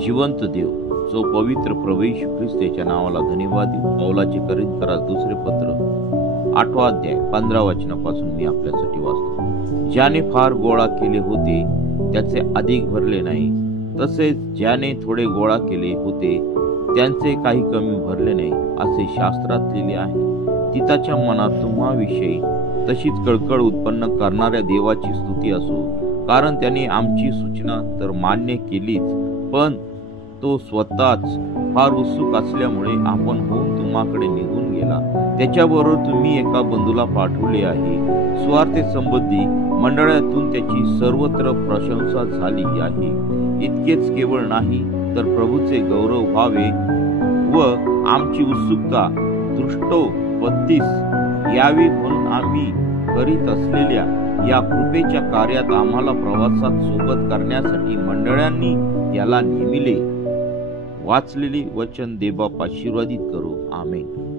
जिवंत देव, जो पवित्र प्रभू येशू ख्रिस्त याच्या नावाला धन्यवाद देऊ। पौलाचे करिंथकरास दुसरे पत्र 8वा अध्याय 15 वचनापासून मी आपल्यासाठी वाचतो। ज्याने फार गोळा केले होते त्याचे अधिक भरले नाही, तसेच ज्याने थोडे गोळा केले होते त्यांचे काही कमी भरले नाही, असे शास्त्रात लिहिले आहे। तिताच्या मनात तुम्हाविषयी तशीच कळकळ उत्पन्न करणाऱ्या देवाची स्तुती असो, कारण त्याने आमची सूचना तर मान्य केलीच, पण तो स्वतःच फार उत्सुक असल्यामुळे आपण होऊन तुम्हाकडे निघून गेला। त्याच्याबरोबर तुम्ही एका बंधूला पाठवले आहे। स्वार्थ संबंधी मंडळातून त्याची सर्वत्र प्रशंसा झाली आहे। इतकेच केवळ नाही, तर प्रभूचे गौरव व्हावे व आमची उत्सुकता दृष्टोपत्तीस यावी म्हणून आम्ही करीत असलेल्या या कृपेच्या कार्यात आम्हाला प्रवासात सोबत करण्यासाठी मंडळांनी त्याला नेमिले। वाचलेले वचन देवबाप आशीर्वादित करो। आमेन।